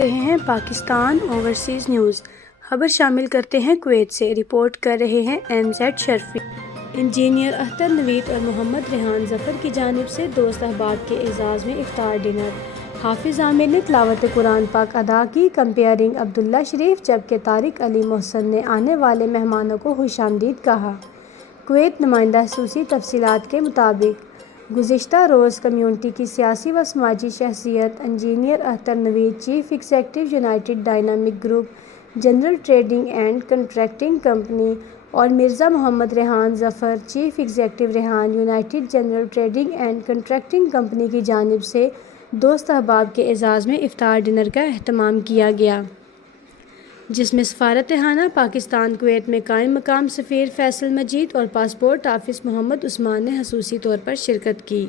رہے ہیں Pakistan overseas news. خبر شامل کرتے ہیں کویت سے۔ رپورٹ کر رہے ہیں MZ شرفی۔ انجینئر اختر نوید اور محمد ریحان ظفر کی جانب سے دوست احباب کے اعزاز میں افطار ڈنر۔ حافظ عامر نے تلاوت قرآن پاک ادا کی۔ کمپیئرنگ عبداللہ شریف جبکہ طارق علی محسن نے آنے والے مہمانوں کو خوش آمدید کہا۔ کویت نمائندہ خصوصی تفصیلات کے مطابق گزشتہ روز کمیونٹی کی سیاسی و سماجی شخصیت engineer Akhtar Naveed chief executive united dynamic group general trading and contracting company اور Mirza Muhammad Rehan Zafar chief executive Rehan united general trading and contracting company کی جانب سے دوست احباب کے اعزاز میں افطار ڈنر کا اہتمام کیا گیا، جس میں سفارت خانہ پاکستان کویت میں قائم مقام سفیر فیصل مجید اور پاسپورٹ آفس محمد عثمان نے خصوصی طور پر شرکت کی،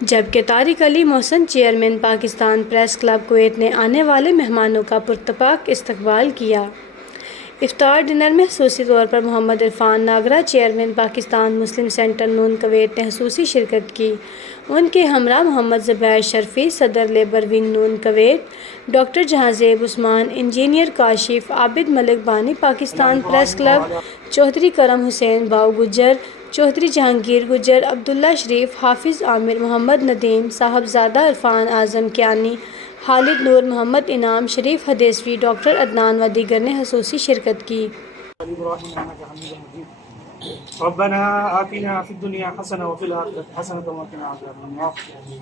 جبکہ Tariq Ali Mohsin chairman Pakistan press club Kuwait نے آنے والے مہمانوں کا پرتپاک استقبال کیا۔ افطار ڈنر میں خصوصی طور پر محمد عرفان ناگرہ چیئرمین پاکستان مسلم سینٹر نون کویت نے خصوصی شرکت کی۔ ان کے ہمراہ محمد زبیر شرفی صدر لیبر ونگ نون کویت، ڈاکٹر جہانزیب عثمان، انجینئر کاشف، عابد ملک بانی پاکستان پریس کلب، چوہدری کرم حسین باؤ گجر، چوہدری جہانگیر گجر، عبداللہ شریف، حافظ عامر، محمد ندیم، صاحبزادہ عرفان اعظم کیانی، خالد نور، محمد انعام، شریف حدیثوی، ڈاکٹر عدنان و دیگر نے خصوصی شرکت کی۔ ربنا آتنا في الدنيا حسنة وفي الآخرة حسنة وقنا عذاب النار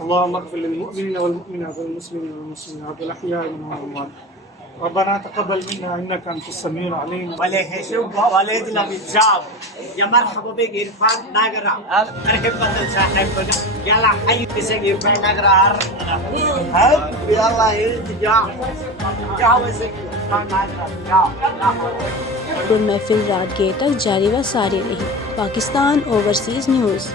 اللهم اغفر للمؤمنين والمؤمنات والمسلمين والمسلمات والأحياء منهم والأموات ربنا تقبل منا إنك أنت السميع العليم. والدنا بالجاب يا مرحبا بك عرفان ناقرة مرحبا صاحبنا يلا حي بسك عرفان ناقرة هب يلا يرجع جاوزك محفل رات گئے تک جاری و ساری رہی۔ Pakistan overseas news.